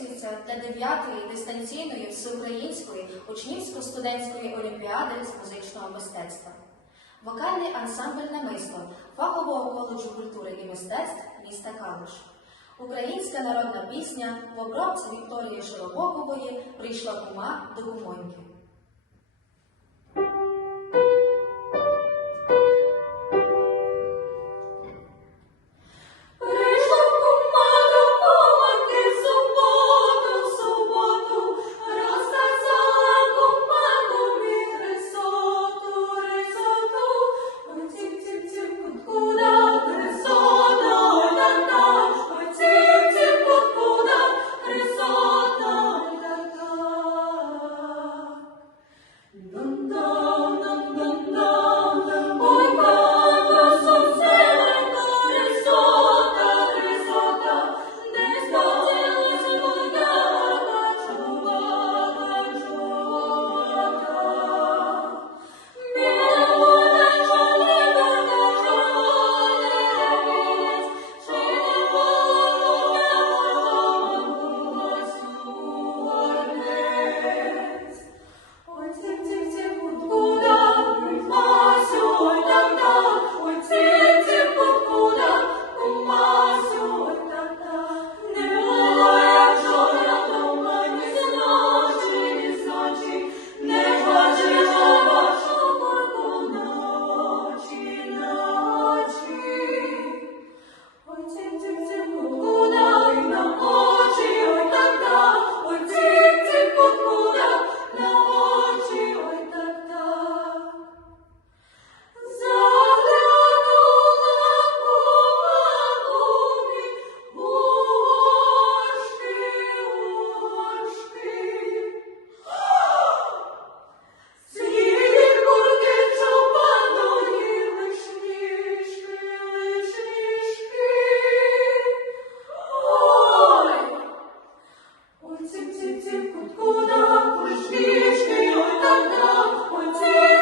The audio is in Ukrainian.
записується для 9-ї дистанційної всеукраїнської учнівсько-студентської олімпіади з музичного мистецтва. Вокальний ансамбль намисто фахового коледжу культури і мистецтв міста Калуш. Українська народна пісня в обробці Вікторії Широбокової прийшла кума до гумоньки. Сім-сім-сім, Куда пушнішки, ой-да-да, ой-ці.